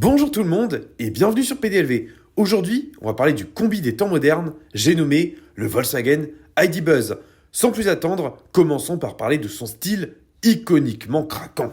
Bonjour tout le monde et bienvenue sur PDLV. Aujourd'hui, on va parler du combi des temps modernes, j'ai nommé le Volkswagen ID Buzz. Sans plus attendre, commençons par parler de son style iconiquement craquant.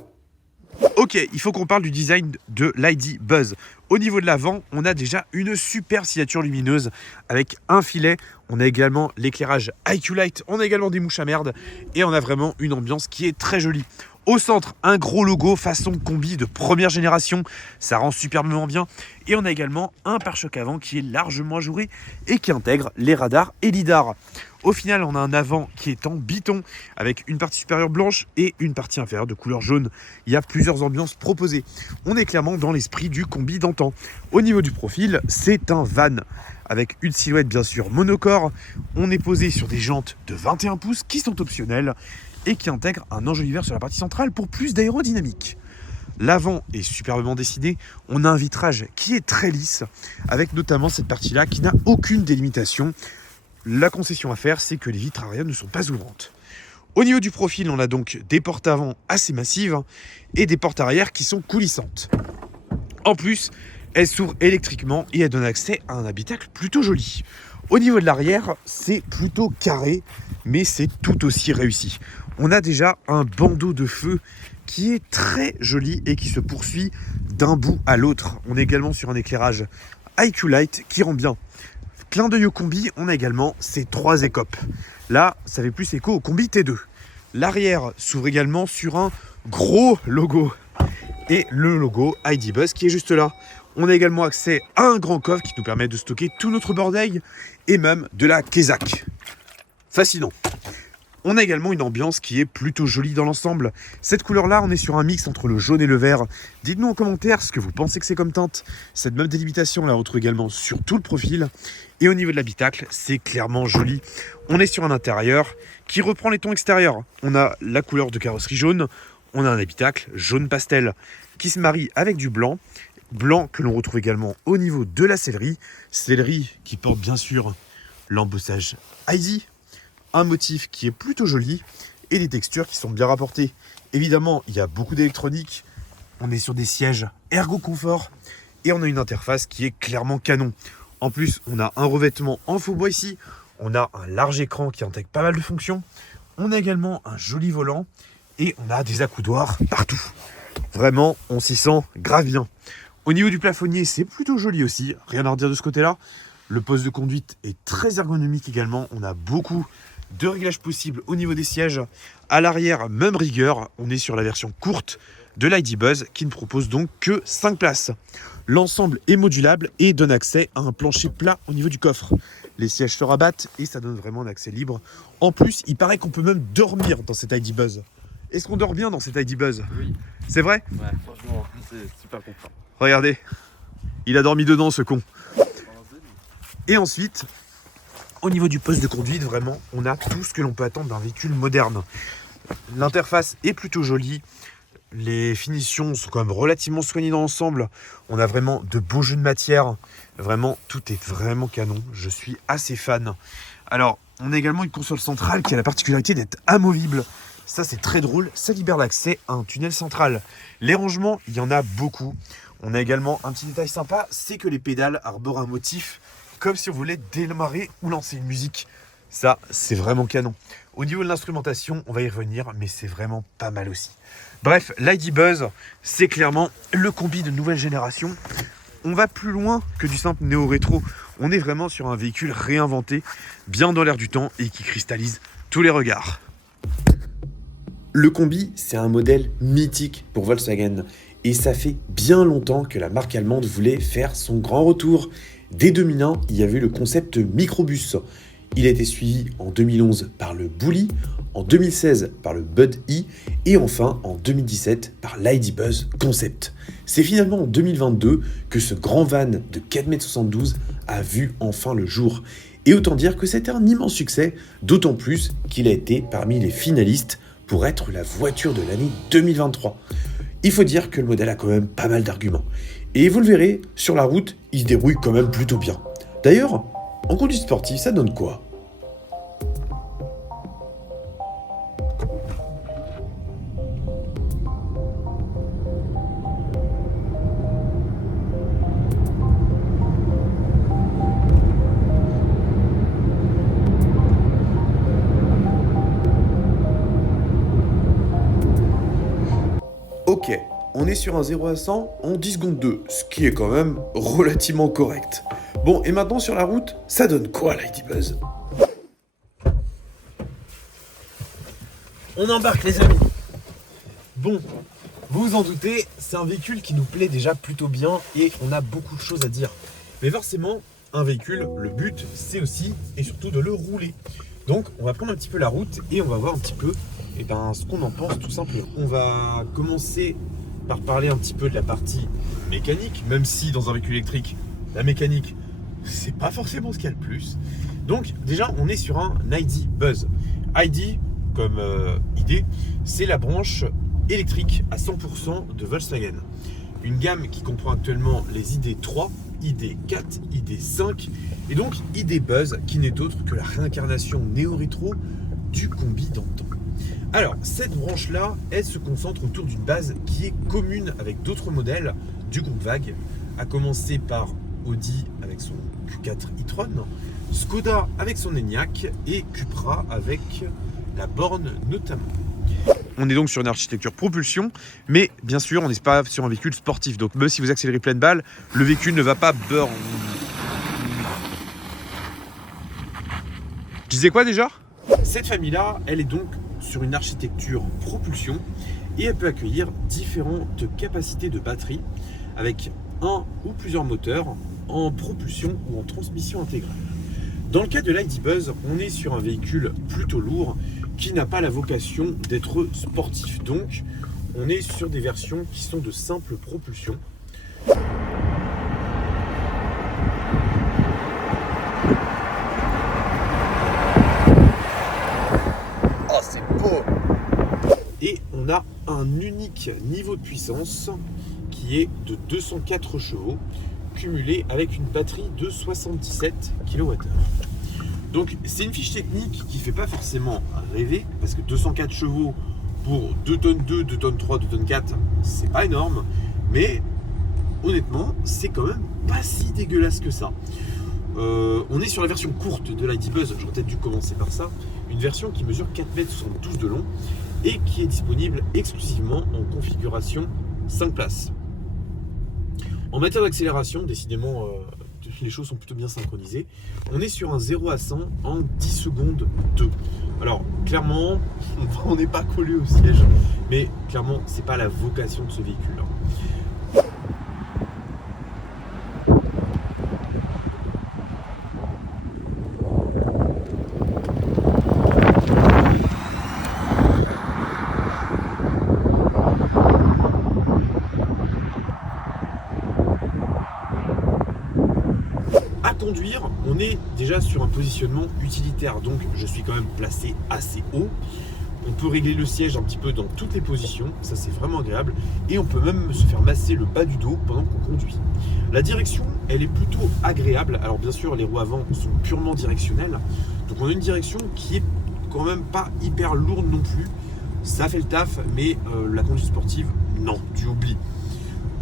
Ok, il faut qu'on parle du design de l'ID Buzz. Au niveau de l'avant, on a déjà une super signature lumineuse avec un filet. On a également l'éclairage IQ Light, on a également des mouches à merde et on a vraiment une ambiance qui est très jolie. Au centre, un gros logo façon combi de première génération, ça rend superbement bien. Et on a également un pare-choc avant qui est largement ajouré et qui intègre les radars et lidar. Au final, on a un avant qui est en biton avec une partie supérieure blanche et une partie inférieure de couleur jaune. Il y a plusieurs ambiances proposées. On est clairement dans l'esprit du combi d'antan. Au niveau du profil, c'est un van avec une silhouette bien sûr monocore. On est posé sur des jantes de 21 pouces qui sont optionnelles et qui intègrent un enjoliveur sur la partie centrale pour plus d'aérodynamique. L'avant est superbement dessiné, on a un vitrage qui est très lisse, avec notamment cette partie-là qui n'a aucune délimitation. La concession à faire, c'est que les vitres arrière ne sont pas ouvrantes. Au niveau du profil, on a donc des portes avant assez massives et des portes arrière qui sont coulissantes. En plus, elles s'ouvrent électriquement et elles donnent accès à un habitacle plutôt joli. Au niveau de l'arrière, c'est plutôt carré, mais c'est tout aussi réussi. On a déjà un bandeau de feu qui est très joli et qui se poursuit d'un bout à l'autre. On est également sur un éclairage IQ Light qui rend bien. Clin d'œil au combi, on a également ces trois écopes. Là, ça fait plus écho au combi T2. L'arrière s'ouvre également sur un gros logo. Et le logo ID Buzz qui est juste là. On a également accès à un grand coffre qui nous permet de stocker tout notre bordel et même de la Kézak. Fascinant. On a également une ambiance qui est plutôt jolie dans l'ensemble. Cette couleur-là, on est sur un mix entre le jaune et le vert. Dites-nous en commentaire ce que vous pensez que c'est comme teinte. Cette même délimitation, on la retrouve également sur tout le profil. Et au niveau de l'habitacle, c'est clairement joli. On est sur un intérieur qui reprend les tons extérieurs. On a la couleur de carrosserie jaune. On a un habitacle jaune pastel qui se marie avec du blanc. Blanc que l'on retrouve également au niveau de la sellerie. Sellerie qui porte bien sûr l'embossage ID. Un motif qui est plutôt joli et des textures qui sont bien rapportées. Évidemment, il y a beaucoup d'électronique. On est sur des sièges ergo confort et on a une interface qui est clairement canon. En plus, on a un revêtement en faux bois ici. On a un large écran qui intègre pas mal de fonctions. On a également un joli volant et on a des accoudoirs partout. Vraiment, on s'y sent grave bien. Au niveau du plafonnier, c'est plutôt joli aussi. Rien à redire de ce côté-là. Le poste de conduite est très ergonomique également. On a beaucoup de réglages possibles au niveau des sièges. À l'arrière, même rigueur, on est sur la version courte de l'ID Buzz qui ne propose donc que 5 places. L'ensemble est modulable et donne accès à un plancher plat au niveau du coffre. Les sièges se rabattent et ça donne vraiment un accès libre. En plus, il paraît qu'on peut même dormir dans cet ID Buzz. Est-ce qu'on dort bien dans cet ID Buzz? Oui. C'est vrai? Ouais, franchement, c'est super confort. Regardez, il a dormi dedans ce con. Et ensuite, au niveau du poste de conduite, vraiment, on a tout ce que l'on peut attendre d'un véhicule moderne. L'interface est plutôt jolie. Les finitions sont quand même relativement soignées dans l'ensemble. On a vraiment de beaux jeux de matière. Vraiment, tout est vraiment canon. Je suis assez fan. Alors, on a également une console centrale qui a la particularité d'être amovible. Ça, c'est très drôle. Ça libère l'accès à un tunnel central. Les rangements, il y en a beaucoup. On a également un petit détail sympa, c'est que les pédales arborent un motif comme si on voulait démarrer ou lancer une musique. Ça, c'est vraiment canon. Au niveau de l'instrumentation, on va y revenir, mais c'est vraiment pas mal aussi. Bref, l'ID Buzz, c'est clairement le combi de nouvelle génération. On va plus loin que du simple néo-rétro. On est vraiment sur un véhicule réinventé, bien dans l'air du temps et qui cristallise tous les regards. Le combi, c'est un modèle mythique pour Volkswagen. Et ça fait bien longtemps que la marque allemande voulait faire son grand retour. Dès 2001, il y avait eu le concept microbus. Il a été suivi en 2011 par le Bully, en 2016 par le Bud E et enfin en 2017 par l'ID Buzz Concept. C'est finalement en 2022 que ce grand van de 4,72 m a vu enfin le jour. Et autant dire que c'était un immense succès, d'autant plus qu'il a été parmi les finalistes pour être la voiture de l'année 2023. Il faut dire que le modèle a quand même pas mal d'arguments. Et vous le verrez, sur la route, il se débrouille quand même plutôt bien. D'ailleurs, en conduite sportive, ça donne quoi ? Ok, on est sur un 0 à 100 en 10 secondes 2, ce qui est quand même relativement correct. Bon, et maintenant sur la route, ça donne quoi Lady Buzz? On embarque les amis. Bon, vous vous en doutez, c'est un véhicule qui nous plaît déjà plutôt bien et on a beaucoup de choses à dire. Mais forcément, un véhicule, le but, c'est aussi et surtout de le rouler. Donc, on va prendre un petit peu la route et on va voir un petit peu ce qu'on en pense tout simplement. On va commencer par parler un petit peu de la partie mécanique, même si dans un véhicule électrique, la mécanique, c'est pas forcément ce qu'il y a le plus. Donc, déjà, on est sur un ID Buzz. ID, comme idée, c'est la branche électrique à 100% de Volkswagen. Une gamme qui comprend actuellement les ID3, ID4, ID5 et donc ID Buzz qui n'est autre que la réincarnation néo-rétro du combi d'antan. Alors cette branche là, elle se concentre autour d'une base qui est commune avec d'autres modèles du groupe VAG, à commencer par Audi avec son Q4 e-tron, Skoda avec son Enyaq et Cupra avec la borne notamment. On est donc sur une architecture propulsion, mais bien sûr, on n'est pas sur un véhicule sportif. Donc même si vous accélérez pleine balle, le véhicule ne va pas burn. Je disais quoi déjà? Cette famille-là, elle est donc sur une architecture propulsion et elle peut accueillir différentes capacités de batterie avec un ou plusieurs moteurs en propulsion ou en transmission intégrale. Dans le cas de l'ID Buzz, on est sur un véhicule plutôt lourd qui n'a pas la vocation d'être sportif. Donc, on est sur des versions qui sont de simple propulsion. Oh, c'est beau! Et on a un unique niveau de puissance qui est de 204 chevaux, cumulé avec une batterie de 77 kWh. Donc c'est une fiche technique qui ne fait pas forcément rêver, parce que 204 chevaux pour 2 tonnes 2, 2 tonnes 3, 2 tonnes 4, c'est pas énorme, mais honnêtement, c'est quand même pas si dégueulasse que ça. On est sur la version courte de l'ID Buzz, j'aurais peut-être dû commencer par ça, une version qui mesure 4,72 m de long et qui est disponible exclusivement en configuration 5 places. En matière d'accélération, décidément, les choses sont plutôt bien synchronisées. On est sur un 0 à 100 en 10 secondes 2. Alors, clairement, on n'est pas collé au siège, mais clairement, c'est pas la vocation de ce véhicule. Conduire, on est déjà sur un positionnement utilitaire, donc je suis quand même placé assez haut. On peut régler le siège un petit peu dans toutes les positions, ça c'est vraiment agréable, et on peut même se faire masser le bas du dos pendant qu'on conduit. La direction, elle est plutôt agréable. Alors bien sûr, les roues avant sont purement directionnelles, donc on a une direction qui est quand même pas hyper lourde non plus. Ça fait le taf, mais la conduite sportive, non, tu oublies.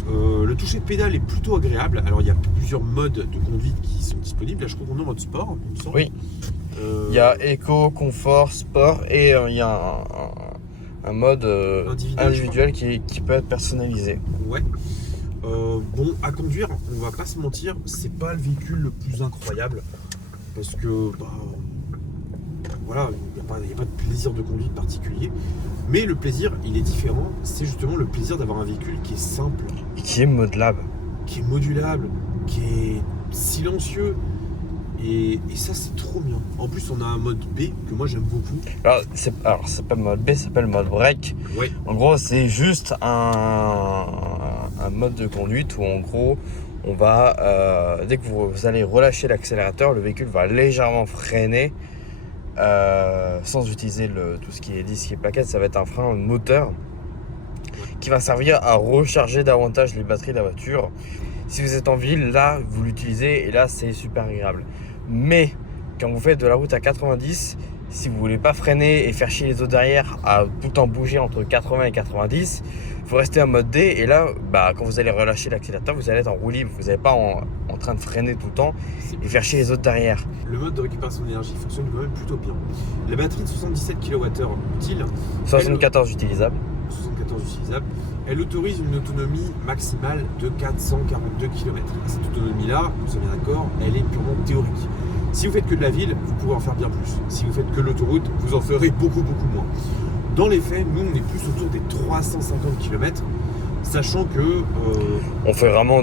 Le toucher de pédale est plutôt agréable. Alors il y a plusieurs modes de conduite qui sont disponibles. Là je crois qu'on est en mode sport, il me semble. Oui. Il y a éco, confort, sport et il y a un mode individuel qui peut être personnalisé. Ouais. Bon, à conduire, on va pas se mentir, c'est pas le véhicule le plus incroyable parce que voilà, il n'y a pas de plaisir de conduite particulier. Mais le plaisir, il est différent. C'est justement le plaisir d'avoir un véhicule qui est simple. Et qui est modelable. Qui est modulable, qui est silencieux. Et ça, c'est trop bien. En plus, on a un mode B que moi, j'aime beaucoup. Alors, c'est pas le mode B, ça s'appelle le mode break. Ouais. En gros, c'est juste un mode de conduite où, en gros, on va, dès que vous allez relâcher l'accélérateur, le véhicule va légèrement freiner. Sans utiliser tout ce qui est disque et plaquettes, ça va être un frein moteur qui va servir à recharger davantage les batteries de la voiture. Si vous êtes en ville, là vous l'utilisez et là c'est super agréable. Mais quand vous faites de la route à 90, si vous voulez pas freiner et faire chier les autres derrière à tout le temps bouger entre 80 et 90, il faut rester en mode D et là quand vous allez relâcher l'accélérateur, vous allez être en roue libre, vous n'allez pas en train de freiner tout le temps et faire chier les autres derrière. Le mode de récupération d'énergie fonctionne quand même plutôt bien. La batterie de 77 kWh utile. 74 utilisables. 74 distance utilisable, elle autorise une autonomie maximale de 442 km. Cette autonomie-là, nous sommes bien d'accord, elle est purement théorique. Si vous faites que de la ville, vous pouvez en faire bien plus. Si vous faites que l'autoroute, vous en ferez beaucoup moins. Dans les faits, nous, on est plus autour des 350 km, sachant que... On fait vraiment...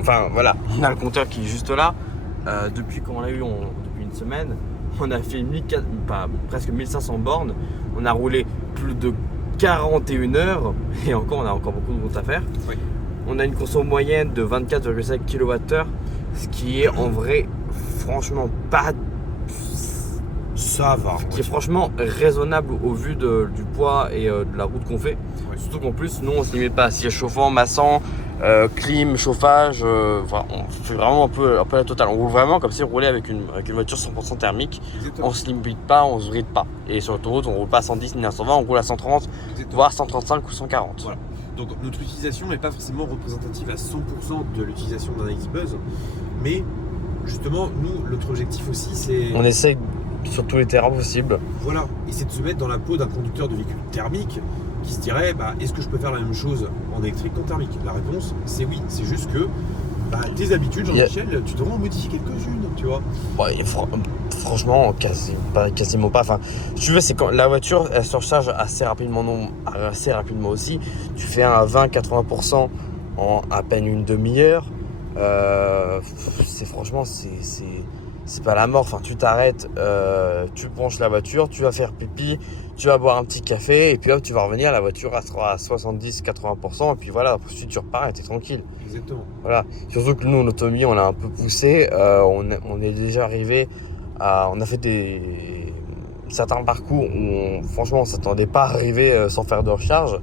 Enfin, voilà, on a le compteur qui est juste là. Depuis qu'on l'a eu, depuis une semaine, on a fait presque 1500 bornes. On a roulé plus de 41 heures. Et encore, on a encore beaucoup de route à faire. Oui. On a une conso moyenne de 24,5 kWh, ce qui est en vrai, franchement, pas... Ça va. Qui est franchement raisonnable au vu du poids et de la route qu'on fait. Ouais. Surtout qu'en plus, nous on se limite pas à siège chauffant, massant, clim, chauffage. Enfin, on fait vraiment un peu la totale. On roule vraiment comme si on roulait avec une voiture 100% thermique. Exactement. On se limite pas, on se bride pas. Et sur l'autoroute, on roule pas à 110 ni à 120, on roule à 130, Exactement. voire 135 ou 140. Voilà. Donc notre utilisation n'est pas forcément représentative à 100% de l'utilisation d'un XBuzz, mais justement, nous, notre objectif aussi, c'est... On essaye sur tous les terrains possibles. Voilà, et c'est de se mettre dans la peau d'un conducteur de véhicule thermique qui se dirait, est-ce que je peux faire la même chose en électrique qu'en thermique? La réponse, c'est oui. C'est juste que tes habitudes, Jean-Michel, tu devrais en modifier quelques-unes, tu vois. Ouais, franchement, quasiment pas. Enfin, si tu veux, c'est quand la voiture, elle se recharge assez rapidement aussi. Tu fais un 20-80% en à peine une demi-heure. C'est pas la mort. Enfin, tu t'arrêtes, tu branches la voiture, tu vas faire pipi, tu vas boire un petit café et puis hop, tu vas revenir. La voiture sera à 70-80% et puis voilà, après tu repars et t'es tranquille. Exactement. Voilà. Surtout que nous, en autonomie, on a un peu poussé. On est déjà arrivé à. On a fait certains parcours où franchement, on s'attendait pas à arriver sans faire de recharge.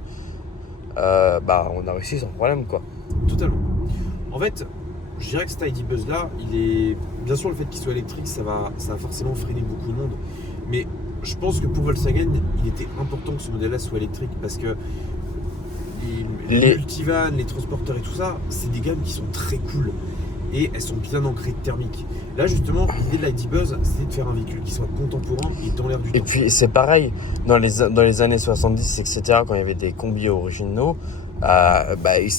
On a réussi sans problème, quoi. Totalement. En fait, je dirais que cet ID.Buzz là, il est... Bien sûr, le fait qu'il soit électrique, ça va forcément freiner beaucoup de monde. Mais je pense que pour Volkswagen, il était important que ce modèle-là soit électrique parce que les multivans, les transporteurs et tout ça, c'est des gammes qui sont très cool. Et elles sont bien ancrées thermiques. Là, justement, l'idée de l'ID.Buzz, c'est de faire un véhicule qui soit contemporain et dans l'air du temps. Et puis, c'est pareil, dans les années 70, etc., quand il y avait des combis originaux, ils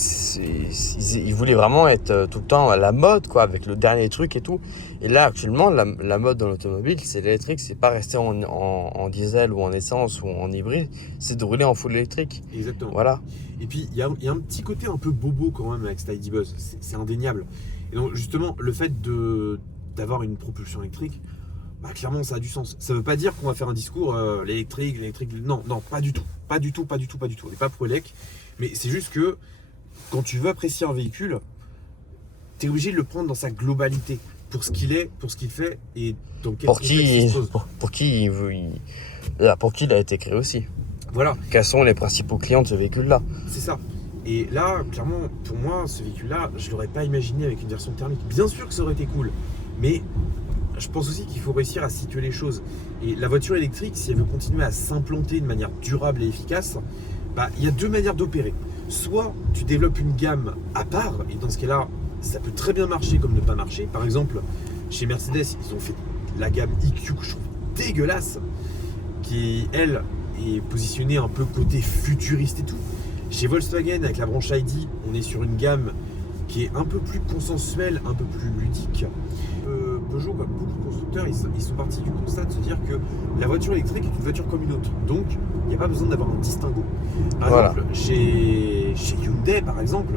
voulaient vraiment être tout le temps à la mode, quoi, avec le dernier truc et tout. Et là, actuellement, la mode dans l'automobile, c'est l'électrique. C'est pas rester en diesel ou en essence ou en hybride, c'est de rouler en full électrique. Exactement. Voilà. Et puis, il y a un petit côté un peu bobo quand même avec cet ID.Buzz. C'est indéniable. Et donc, justement, le fait d'avoir une propulsion électrique, clairement, ça a du sens. Ça veut pas dire qu'on va faire un discours l'électrique. Non, pas du tout. Pas du tout. On n'est pas pro élec. Mais c'est juste que quand tu veux apprécier un véhicule, tu es obligé de le prendre dans sa globalité, pour ce qu'il est, pour ce qu'il fait et dans quel contexte il se pose. Pour qui il a été créé aussi. Voilà. Quels sont les principaux clients de ce véhicule-là? C'est ça. Et là, clairement, pour moi, ce véhicule-là, je ne l'aurais pas imaginé avec une version thermique. Bien sûr que ça aurait été cool, mais je pense aussi qu'il faut réussir à situer les choses. Et la voiture électrique, si elle veut continuer à s'implanter de manière durable et efficace, il y a deux manières d'opérer. Soit tu développes une gamme à part, et dans ce cas-là, ça peut très bien marcher comme ne pas marcher. Par exemple, chez Mercedes, ils ont fait la gamme EQ que je trouve dégueulasse, qui, elle, est positionnée un peu côté futuriste et tout. Chez Volkswagen, avec la branche ID, on est sur une gamme qui est un peu plus consensuelle, un peu plus ludique. Peugeot, comme beaucoup de constructeurs, ils sont partis du constat de se dire que la voiture électrique est une voiture comme une autre. Donc, il n'y a pas besoin d'avoir un distinguo. Par exemple, chez Hyundai, par exemple,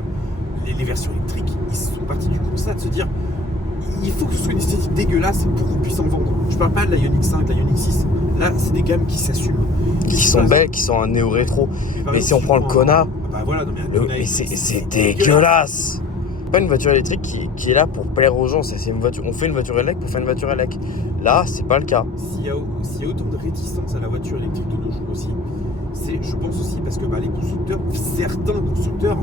les versions électriques, ils sont partis du constat de se dire il faut que ce soit une esthétique dégueulasse pour qu'on puisse en vendre. Je parle pas de la Ioniq 5, de la Ioniq 6. Là, c'est des gammes qui s'assument. Qui sont belles, qui sont un néo-rétro. Mais si on prend le Kona, mais c'est dégueulasse. Pas une voiture électrique qui est là pour plaire aux gens. C'est une voiture. On fait une voiture électrique pour faire une voiture électrique. Là, c'est pas le cas. S'il y a autant de réticence à la voiture électrique de nos jours aussi, c'est, je pense aussi, parce que les constructeurs, certains constructeurs,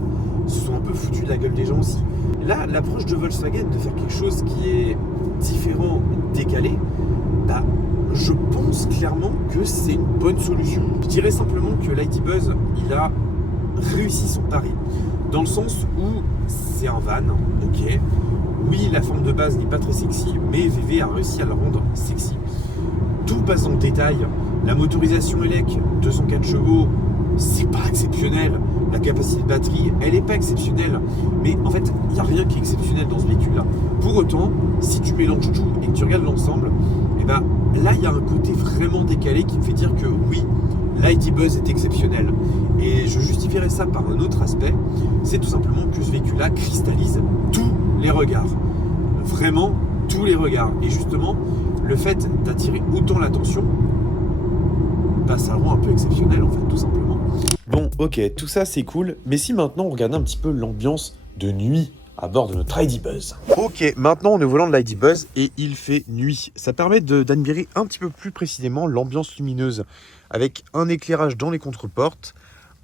se sont un peu foutus de la gueule des gens aussi. Là, l'approche de Volkswagen de faire quelque chose qui est différent, décalé, je pense clairement que c'est une bonne solution. Je dirais simplement que l'ID.Buzz, il a réussi son pari. Dans le sens où c'est un van, ok. Oui, la forme de base n'est pas très sexy, mais VV a réussi à la rendre sexy. Tout passe dans le détail. La motorisation ELEC, 204 chevaux, c'est pas exceptionnel. La capacité de batterie, elle est pas exceptionnelle. Mais en fait, il n'y a rien qui est exceptionnel dans ce véhicule-là. Pour autant, si tu mélanges tout et que tu regardes l'ensemble, et ben là, il y a un côté vraiment décalé qui me fait dire que oui, l'ID Buzz est exceptionnel. Et je justifierai ça par un autre aspect, c'est tout simplement que ce véhicule-là cristallise tous les regards. Vraiment tous les regards. Et justement, le fait d'attirer autant l'attention, bah, ça le rend un peu exceptionnel en fait, tout simplement. Bon, ok, tout ça c'est cool, mais si maintenant on regardait un petit peu l'ambiance de nuit à bord de notre ID Buzz. Ok, maintenant on est au volant de l'ID Buzz et il fait nuit. Ça permet d'admirer un petit peu plus précisément l'ambiance lumineuse avec un éclairage dans les contre-portes,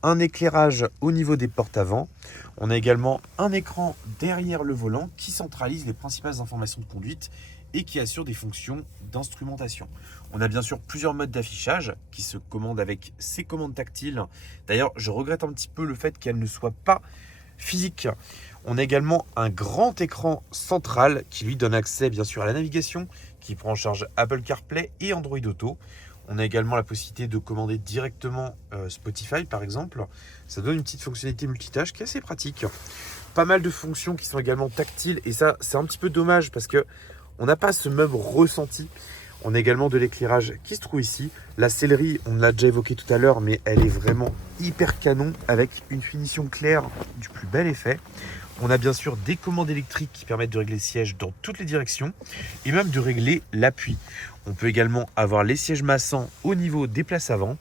un éclairage au niveau des portes avant. On a également un écran derrière le volant qui centralise les principales informations de conduite et qui assure des fonctions d'instrumentation. On a bien sûr plusieurs modes d'affichage qui se commandent avec ces commandes tactiles. D'ailleurs, je regrette un petit peu le fait qu'elles ne soient pas physiques. On a également un grand écran central qui lui donne accès bien sûr à la navigation, qui prend en charge Apple CarPlay et Android Auto. On a également la possibilité de commander directement Spotify par exemple. Ça donne une petite fonctionnalité multitâche qui est assez pratique. Pas mal de fonctions qui sont également tactiles et ça c'est un petit peu dommage parce que on n'a pas ce même ressenti. On a également de l'éclairage qui se trouve ici. La sellerie, on l'a déjà évoqué tout à l'heure, mais elle est vraiment hyper canon avec une finition claire du plus bel effet. On a bien sûr des commandes électriques qui permettent de régler le siège dans toutes les directions et même de régler l'appui. On peut également avoir les sièges massants au niveau des places avant.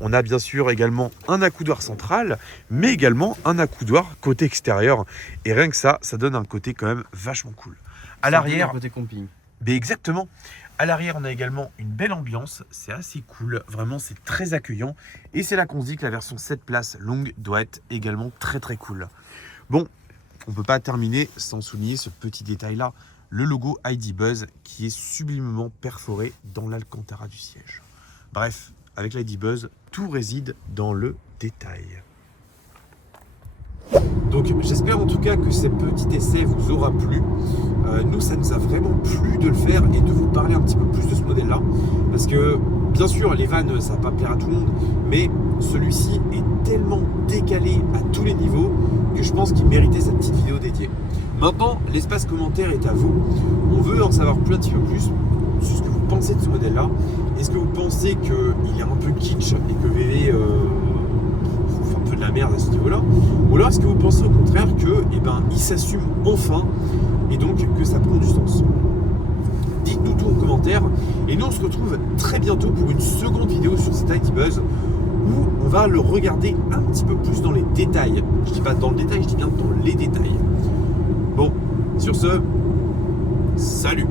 On a bien sûr également un accoudoir central, mais également un accoudoir côté extérieur. Et rien que ça donne un côté quand même vachement cool. À l'arrière, côté camping. mais exactement. À l'arrière, on a également une belle ambiance. C'est assez cool. Vraiment, c'est très accueillant. Et c'est là qu'on se dit que la version 7 places longue doit être également très très cool. Bon, on ne peut pas terminer sans souligner ce petit détail-là. Le logo ID Buzz qui est sublimement perforé dans l'alcantara du siège. Bref, avec l'ID Buzz, tout réside dans le détail. Donc j'espère en tout cas que ce petit essai vous aura plu. Nous, ça nous a vraiment plu de le faire et de vous parler un petit peu plus de ce modèle-là. Parce que, bien sûr, les vannes, ça va pas plaire à tout le monde, mais celui-ci est tellement décalé à tous les niveaux que je pense qu'il méritait cette petite vidéo dédiée. Maintenant, l'espace commentaire est à vous. On veut en savoir un petit peu plus sur ce que vous pensez de ce modèle-là. Est-ce que vous pensez qu'il est un peu kitsch et que VV fait un peu de la merde à ce niveau-là? Ou alors est-ce que vous pensez au contraire que, il s'assume enfin et donc que ça prend du sens? Dites-nous tout en commentaire et nous on se retrouve très bientôt pour une seconde vidéo sur cet ID Buzz où on va le regarder un petit peu plus dans les détails. Je dis pas dans le détail, je dis bien dans les détails. Bon, sur ce, salut!